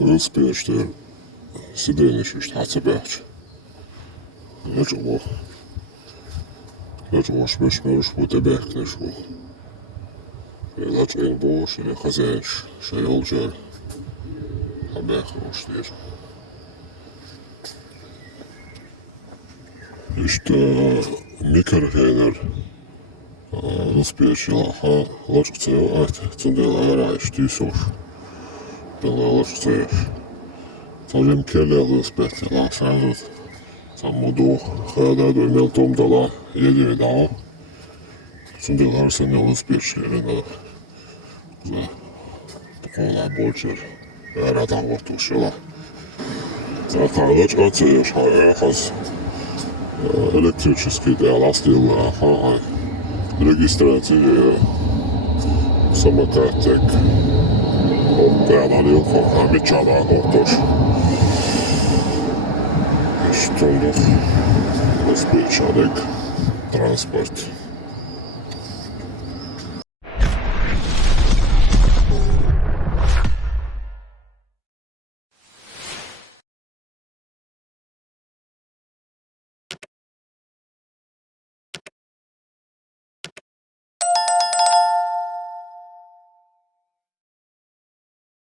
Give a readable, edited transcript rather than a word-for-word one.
велосипедчер сиденье штатсеберч. Лачкъо. Лачкъо шмеш бутебекнеш. Лачкъо бош или хазенш, шайолжер. Абехоштер. Işte mikrohäner rozpieszyła lачкъо цундела штисош. Была лачкъо. Тожем келел спетела сразу. Самуду хада до мелтом дала Дышне-Ведено. Цундела арсенал розпешена. За такова больше рада вот ушла. За лачкъо хас электрический деластил регистрации самокатек. Peadan ilman mitään kohtaus. Stollig speech transport.